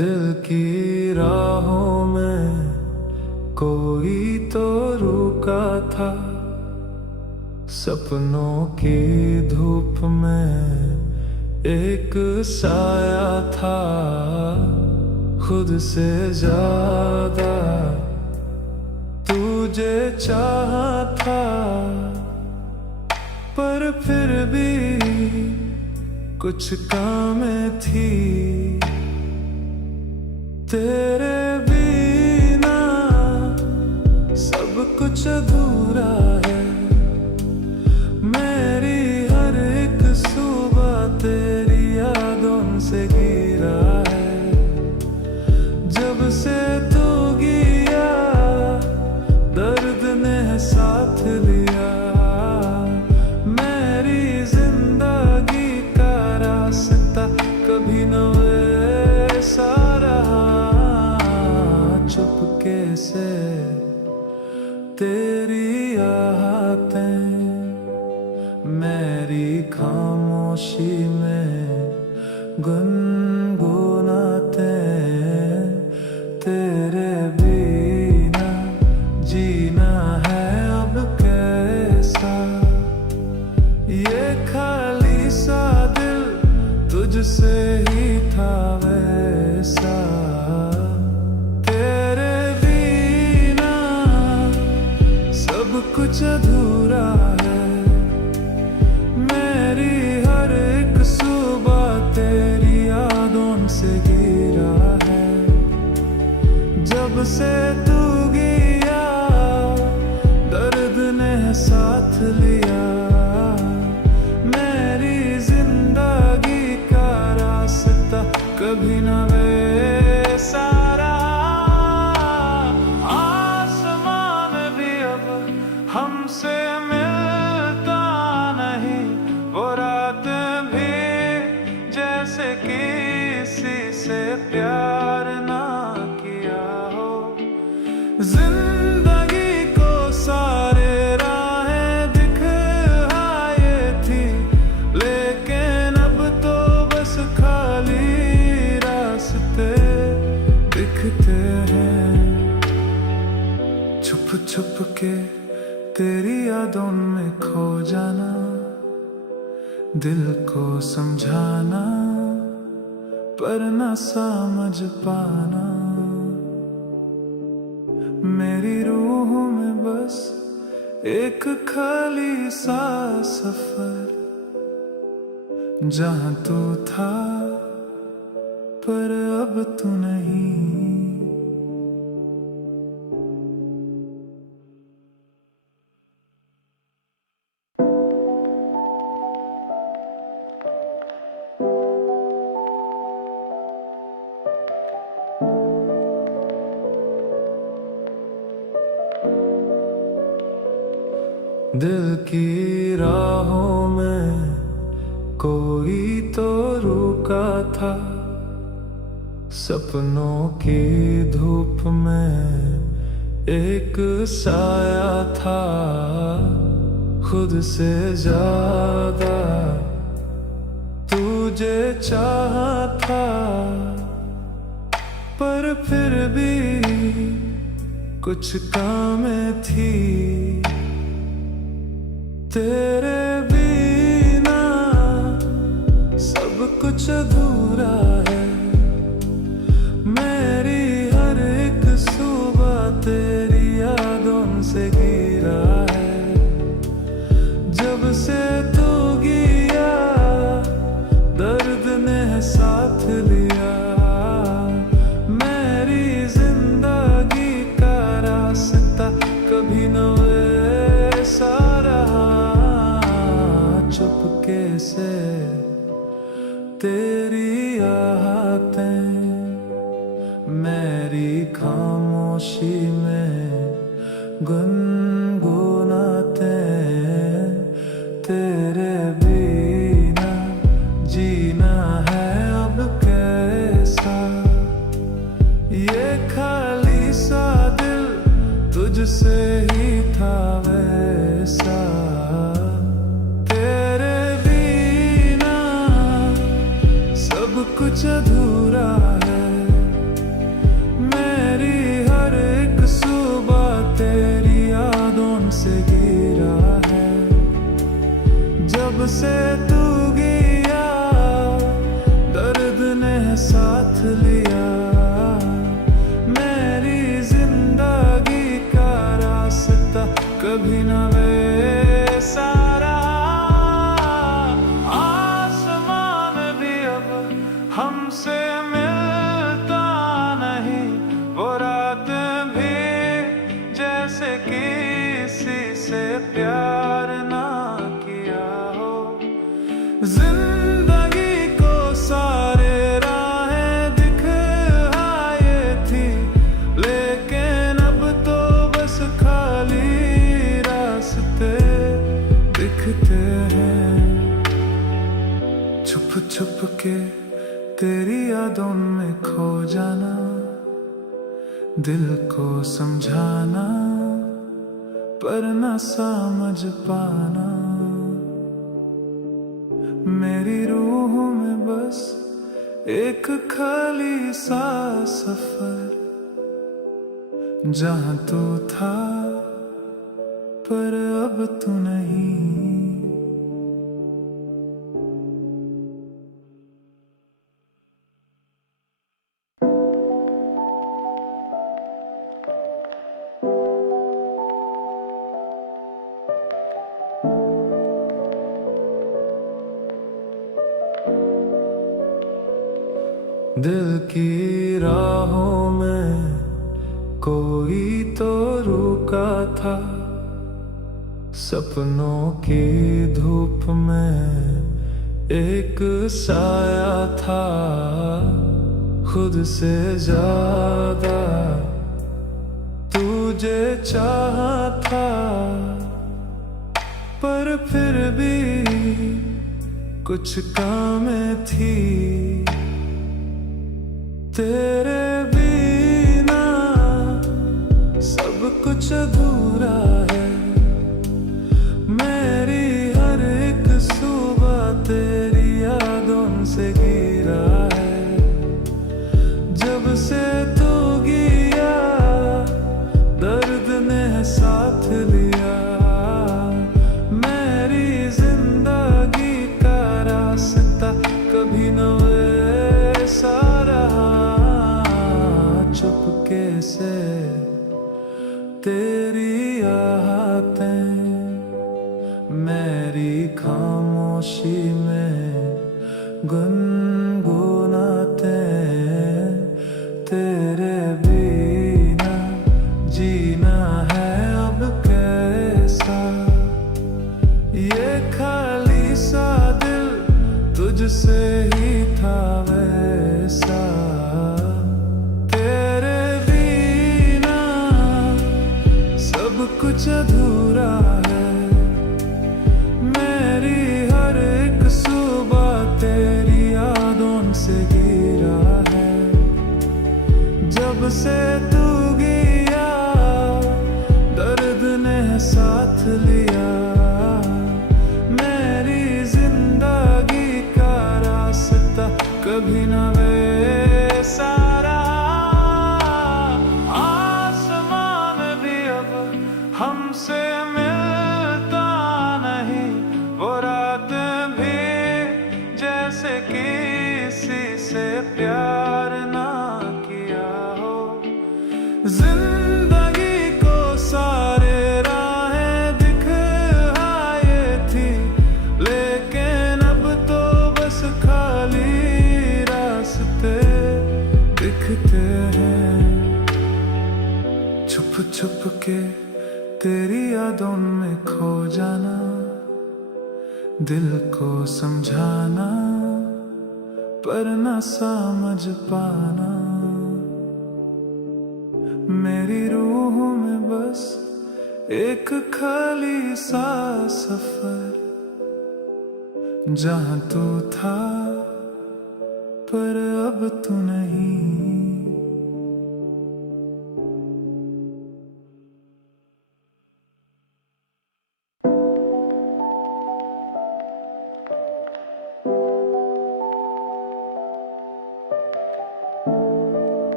दिल की राहों में कोई तो रुका था, सपनों की धूप में एक साया था। खुद से ज्यादा तुझे चाहा था, पर फिर भी कुछ काम थी। तेरे बिना सब कुछ अधूरा है। मेरी हर एक सुबह तेरी यादों से घिरा है। जब से तू गया दर्द ने साथ लिया। मेरी जिंदगी का रास्ता कभी न वैसा रहा। चुपके से तेरी आहटें मेरी खामोशी में गुनगुनाते। तेरे बिना जीना है अब कैसा। ये खाली सा दिल तुझसे ही था वैसा। तेरे बिना सब कुछ अधूरा है। मेरी हर एक सुबह तेरी यादों से घिरा है। जब से तू गया दर्द ने साथ लिया। मेरी जिंदगी का रास्ता कभी न वैसा रहा। आसमान भी अब हमसे मिलता नहीं। वो रात भी जैसे किसी से प्यार ना किया हो। जिंदगी को सारे राहें दिखाए थी, लेकिन अब तो बस खाली रास्ते दिखते हैं। छुप छुप के तेरी यादों में खो जाना, दिल को समझाना पर न समझ पाना। मेरी रूह में बस एक खाली सा सफर, जहां तू था पर अब तू नहीं। दिल की राहों में कोई तो रुका था, सपनों की धूप में एक साया था। खुद से ज्यादा तुझे चाहा था, पर फिर भी कुछ काम थी। तेरे बिना सब कुछ अधूरा है। मेरी हर एक सुबह तेरी यादों से घिरा है। जब से तू गया दर्द ने साथ लिया। मेरी जिंदगी का रास्ता कभी न वैसा रहा। चुपके से तेरी आहटें मेरी खामोशी में गुनगुनाते। तेरे बिना जीना है अब कैसा। ये खाली सा दिल तुझसे ही था वैसा। तेरे बिना सब कुछ अधूरा है। छुप के तेरी यादों में खो जाना, दिल को समझाना पर न समझ पाना। मेरी रूह में बस एक खाली सा सफर, जहां तू था पर अब तू नहीं। दिल की राहों में कोई तो रुका था, सपनों की धूप में एक साया था। खुद से ज्यादा तुझे चाहा था, पर फिर भी कुछ कमी थी। तेरे बिना सब कुछ अधूरा है, मेरी हर एक सुबह तेरी यादों से घिरा है। जब से तू गया दर्द ने साथ लिया, मेरी जिंदगी का रास्ता कभी न वैसा रहा। चुपके से तेरी आहटें मेरी खामोशी में गुनगुनाते। तेरे बिना जीना है अब कैसा, ये खाली सा दिल तुझसे ही था वैसा। कुछ अधूरा है, मेरी हर एक सुबह तेरी यादों से घिरा है। जब से तू गया दर्द ने साथ लिया, मेरी जिंदगी का रास्ता कभी न वैसा रहा। हमसे मिलता नहीं, वो रात भी जैसे किसी से प्यार ना किया हो। जिंदगी को सारे राहें दिखाए थी, लेकिन अब तो बस खाली रास्ते दिखते हैं। छुप छुप के तेरी यादों में खो जाना, दिल को समझाना पर न समझ पाना। मेरी रूह में बस एक खाली सा सफर, जहां तू था पर अब तू नहीं।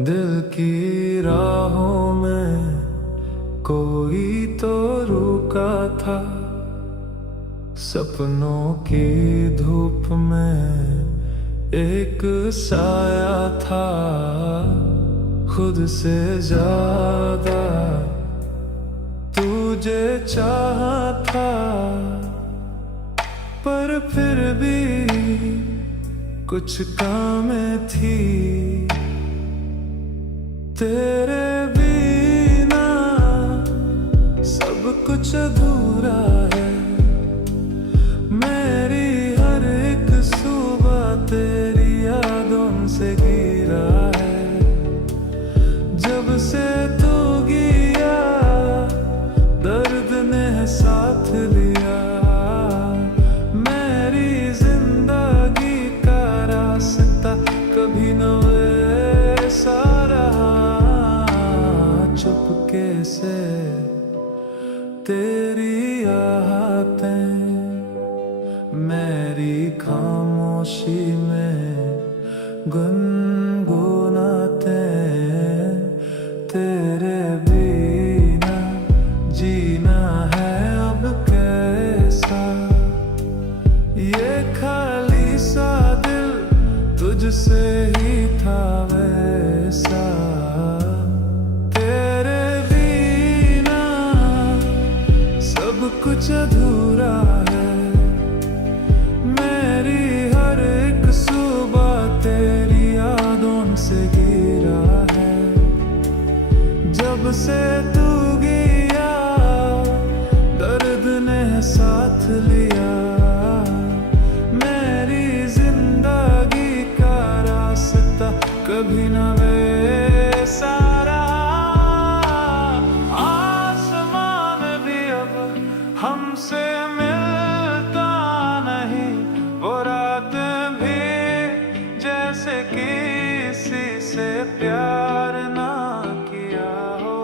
दिल की राहों में कोई तो रुका था, सपनों की धूप में एक साया था। खुद से ज्यादा तुझे चाहा था, पर फिर भी कुछ कमी थी। तेरे बिना सब कुछ अधूरा है, मेरी हर एक सुबह तेरी यादों से घिरा है। जब से तू गया दर्द ने खामोशी में गुनगुनाते हैं, तेरे बिना जीना है अब कैसा, ये खाली सा दिल तुझसे ही था वैसा, तेरे बिना सब कुछ अधूरा है, मेरी हर एक सुबह तेरी यादों से घिरा है, जब से तू गया दर्द ने साथ लिया, मेरी जिंदगी का रास्ता कभी न वैसा रहा, आसमान भी अब हमसे मिलता नहीं, वो रात भी जैसे किसी से प्यार ना किया हो,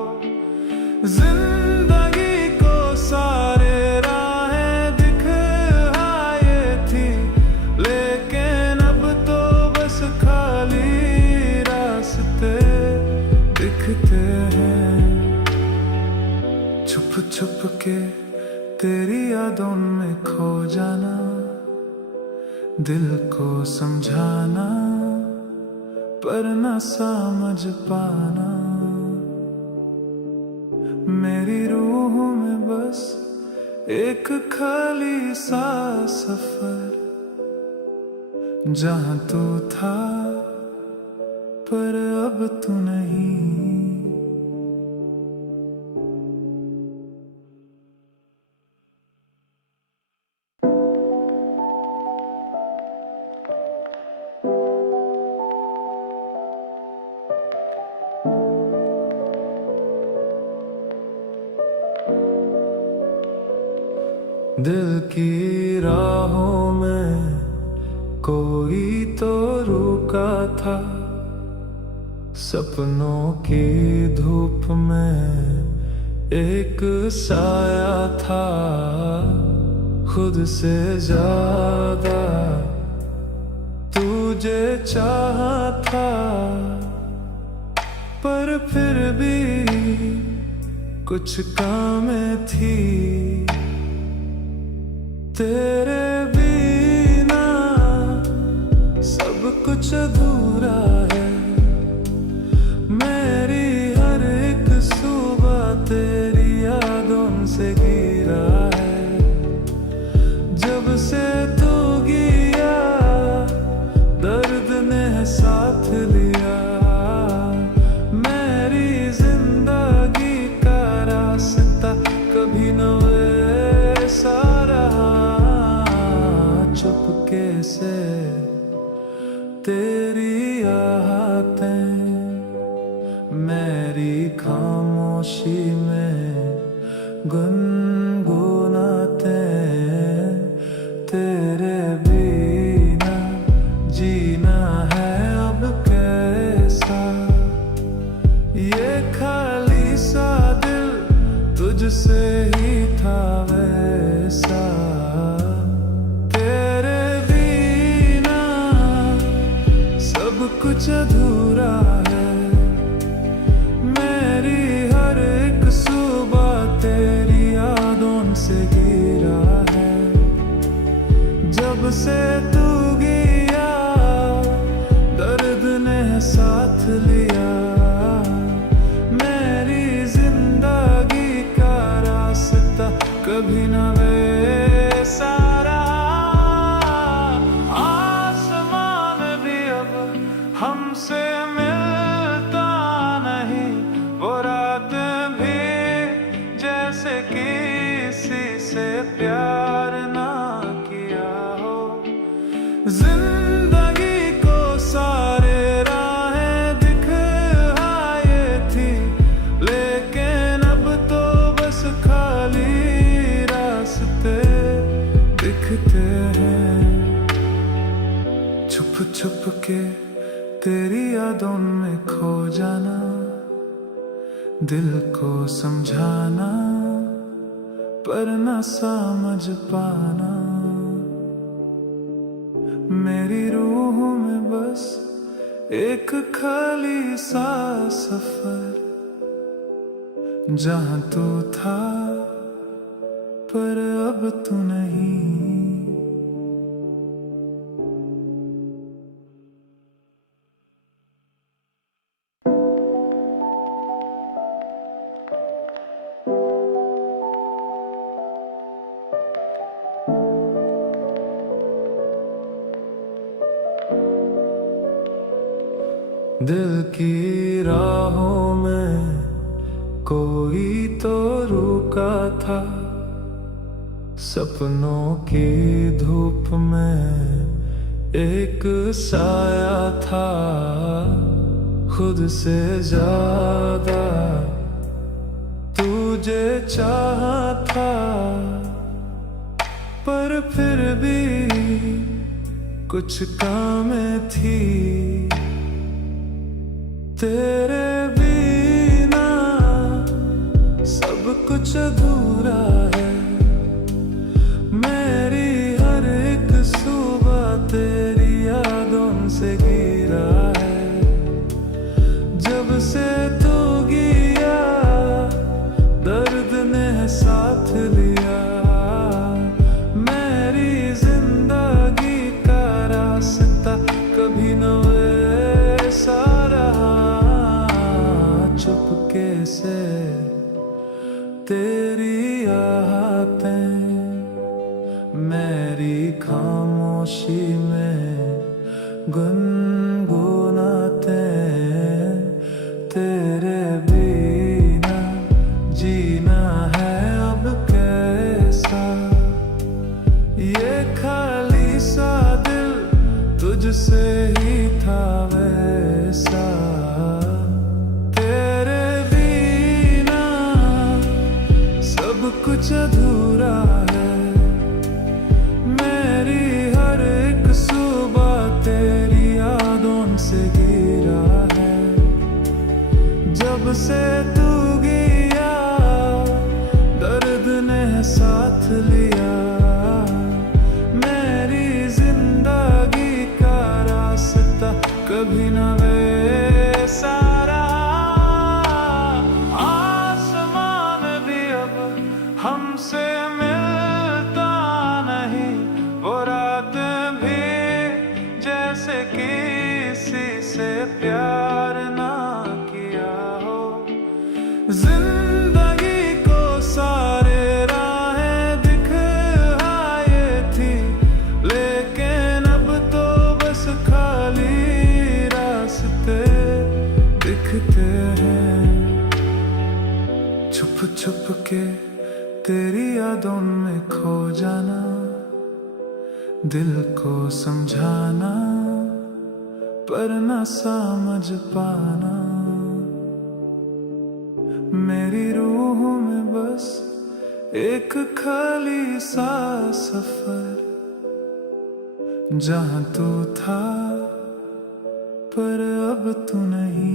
जिंदगी को सारे राहें दिखाए थी, लेकिन अब तो बस खाली रास्ते दिखते हैं, छुप छुप के तेरी यादों में खो जाना, दिल को समझाना पर न समझ पाना, मेरी रूह में बस एक खाली सा सफर, जहां तू था पर अब तू नहीं। दिल की राहों में कोई तो रुका था, सपनों की धूप में एक साया था, खुद से ज्यादा तुझे चाहा था, पर फिर भी कुछ काम थी, तेरे बिना सब कुछ अधूरा है, मेरी हर एक सुबह तेरी यादों से घिरा है, जब से तू गया दर्द ने साथ लिया, मेरी जिंदगी का रास्ता कभी न वैसा रहा, चुपके से तेरी आहटें मेरी खामोशी में गुनगुनाते हैं, तेरे बिना जीना है अब कैसा, ये खाली सा दिल तुझसे ही था वैसा, कुछ अधूरा है, मेरी हर एक सुबह तेरी यादों से घिरा है, जब से तू गया दर्द ने साथ लिया, मेरी जिंदगी का रास्ता कभी न वैसा रहा, आसमान भी अब हमसे मिलता नहीं, वो रात भी जैसे किसी से प्यार ना किया हो, जिंदगी को सारे राहें दिखाए थी, लेकिन अब तो बस खाली रास्ते दिखते हैं, छुप छुप के तेरी यादों में खो जाना, दिल को समझाना पर न समझ पाना, मेरी रूह में बस एक खाली सा सफर, जहां तू था पर अब तू नहीं। दिल की राहों में कोई तो रुका था, सपनों की धूप में एक साया था। खुद से ज्यादा तुझे चाहा था, पर फिर भी कुछ काम थी। तेरे बिना सब कुछ अधूरा है। मेरी हर एक सुबह तेरी यादों से घिरा है। जब से तू गया दर्द ने साथ लिया। मेरी जिंदगी का रास्ता कभी न वैसा रहा। चुपके से तेरी आहटें मेरी खामोशी में गुनगुनाते। तेरे बिना जीना है अब कैसा। ये खाली सा दिल तुझसे ही था वैसा। कुछ अधूरा है। मेरी हर एक सुबह तेरी यादों से घिरा है। जब से तू गया दर्द ने साथ लिया। मेरी जिंदगी का रास्ता कभी न वैसा हमसे मिलता नहीं। वो रात भी जैसे किसी से प्यार ना किया हो। जिंदगी को सारे राहें दिखाए थी, लेकिन अब तो बस खाली रास्ते दिखते हैं। छुप छुप के तेरी यादों में खो जाना, दिल को समझाना पर न समझ पाना। मेरी रूह में बस एक खाली सा सफर, जहां तू था पर अब तू नहीं।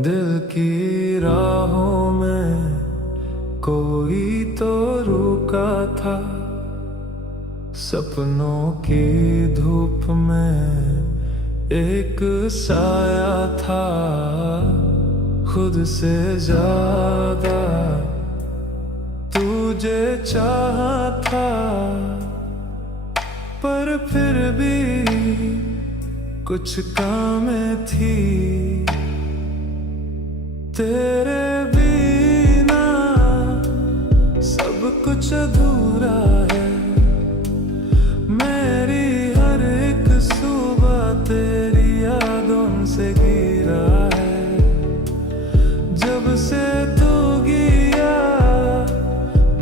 दिल की राहों में कोई तो रुका था, सपनों की धूप में एक साया था। खुद से ज्यादा तुझे चाहा था, पर फिर भी कुछ काम थी। तेरे बिना सब कुछ अधूरा है। मेरी हर एक सुबह तेरी यादों से घिरा है। जब से तू गया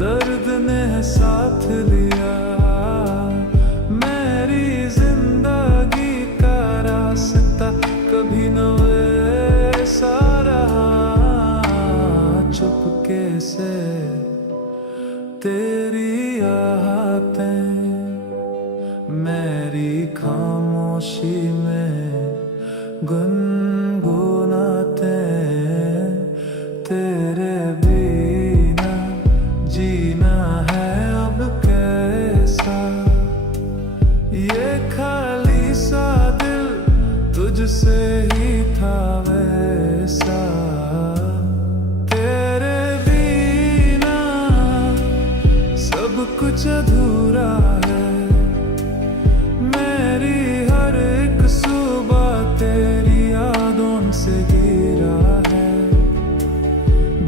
दर्द ने साथ लिया। मेरी जिंदगी का रास्ता कभी न वैसा रहा। चुपके से तेरी आहटें मेरी खामोशी में गुनगुनाते। तेरे बिना जीना है अब कैसा, ये खाली सा दिल तुझसे ही था वैसा। तेरे बिना सब कुछ अधूरा है, मेरी हर एक सुबह तेरी यादों से घिरा है।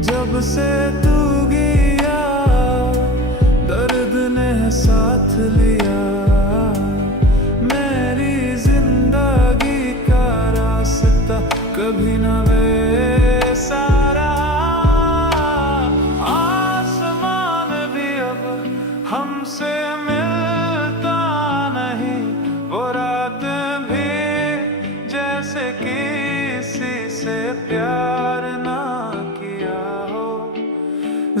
जब से तू गया दर्द ने साथ लिया, मेरी जिंदगी का रास्ता कभी न वैसा रहा। आसमान भी अब हमसे मिलता नहीं, वो रात भी जैसे किसी से प्यार ना किया हो।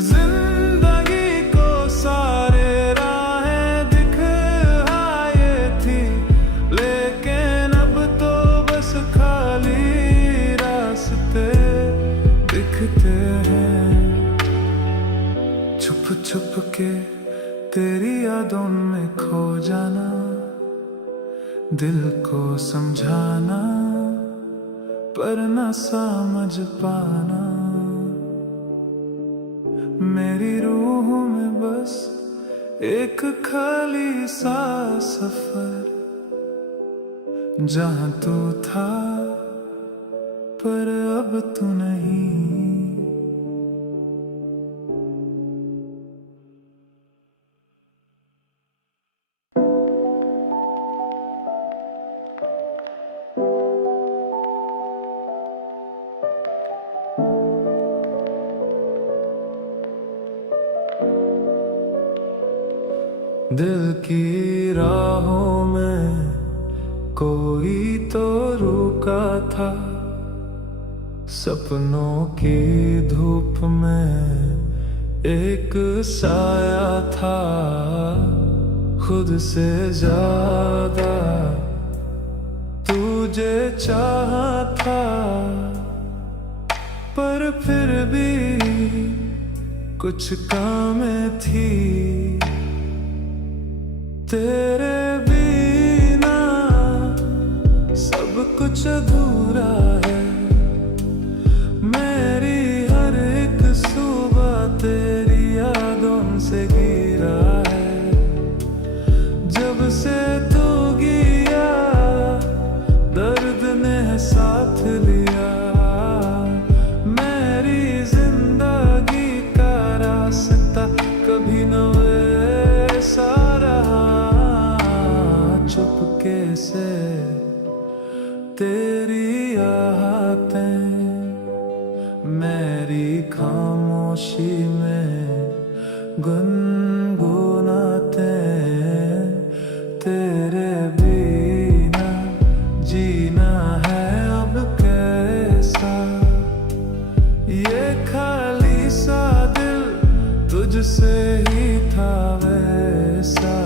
जिंदगी को सारे राहें दिखाए थी, लेकिन अब तो बस खाली रास्ते दिखते हैं। छुप छुप के तेरी यादों में खो जाना, दिल को समझाना पर न समझ पाना। मेरी रूह में बस एक खाली सा सफर, जहां तू था पर अब तू नहीं। दिल की राहों में कोई तो रुका था, सपनों की धूप में एक साया था। खुद से ज्यादा तुझे चाहा था, पर फिर भी कुछ कमी थी। तेरे बिना सब कुछ अधूरा है, मेरी हर एक सुबह तेरी यादों से घिरा है। जब से तू गया दर्द ने साथ लिया, मेरी जिंदगी का रास्ता कभी न वैसा रहा। चुपके से तेरी आहटें मेरी खामोशी में गुनगुनाते। तेरे बिना जीना है अब कैसा, ये खाली सा दिल तुझसे ही था वैसा।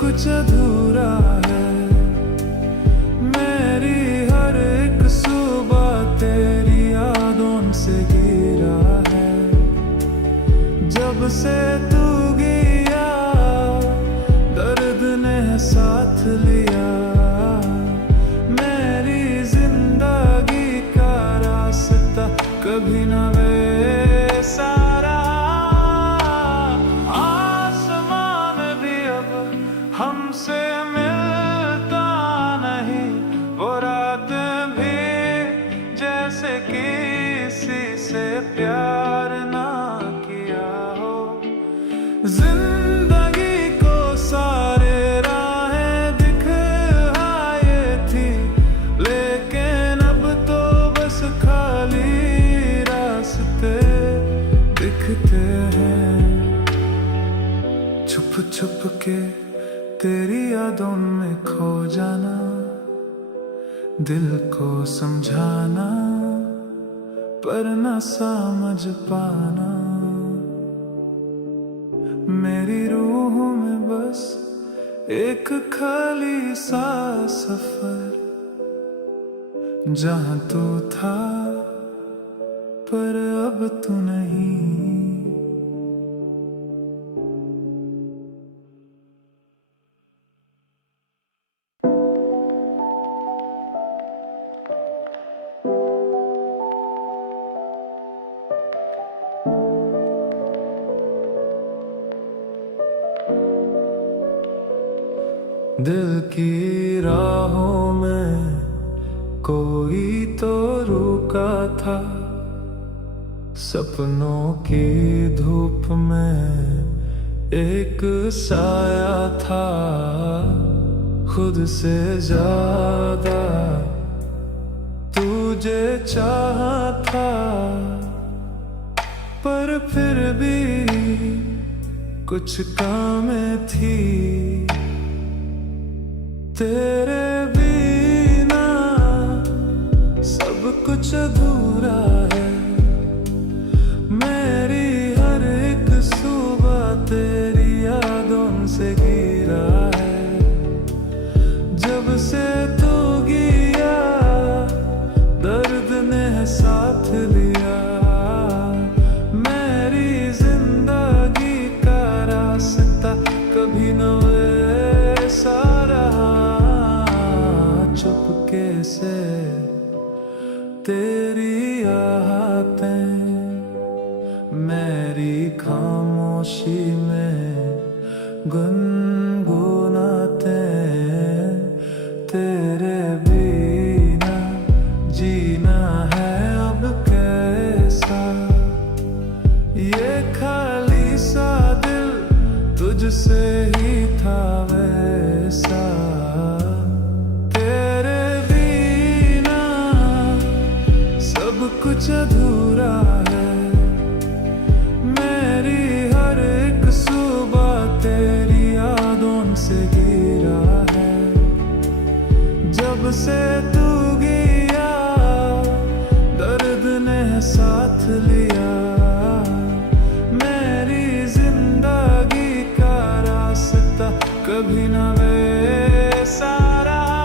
कुछ अधूरा है, मेरी हर एक सुबह तेरी यादों से घिरा है। जब से तू गया दर्द ने साथ लिया, मेरी जिंदगी का रास्ता कभी न वैसा रहा। हमसे मिलता नहीं, वो रात भी जैसे किसी से प्यार ना किया हो। जिंदगी को सारे राहें दिखाए थी, लेकिन अब तो बस खाली रास्ते दिखते हैं। छुप छुप के तेरी यादों में खो जाना, दिल को समझाना पर न समझ पाना। मेरी रूह में बस एक खाली सा सफर, जहां तू था पर अब तू नहीं। दिल की राहों में कोई तो रुका था, सपनों की धूप में एक साया था। खुद से ज्यादा तुझे चाहा था, पर फिर भी कुछ कमी थी। तेरे बिना सब कुछ अधूरा है। मेरी हर एक सुबह तेरी यादों से घिरा है। जब से तू गया दर्द ने साथ लिया। मेरी जिंदगी का रास्ता कभी न वैसा रहा। चुपके से तेरी आहटें मेरी खामोशी में गुनगुनाते। तेरे बिना जीना है अब कैसा। ये खाली सा दिल तुझसे ही था वैसा। तेरे बिना सब कुछ अधूरा है। मेरी हर एक सुबह तेरी यादों से घिरा है। जब से तू गया दर्द ने साथ लिया। मेरी जिंदगी का रास्ता कभी न वैसा रहा।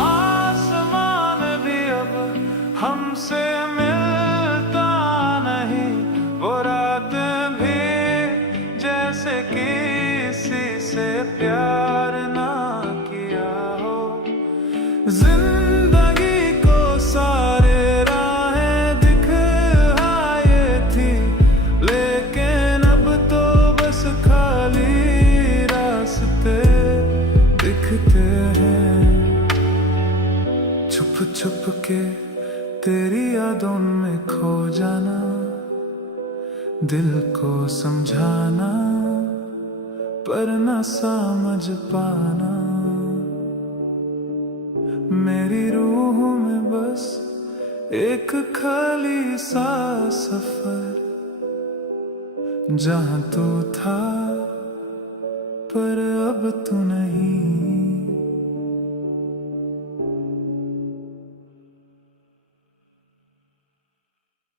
आसमान भी अब हमसे मिलता नहीं। वो रात भी जैसे किसी से प्यार ना किया हो। जिंदगी को सारे राहें दिखाए थी, लेकिन अब तो बस खाली रास्ते दिखते हैं। छुप छुप के तेरी यादों में खो जाना, दिल को समझाना पर न समझ पाना। मेरी रूह में बस एक खाली सा सफर, जहां तू था पर अब तू नहीं।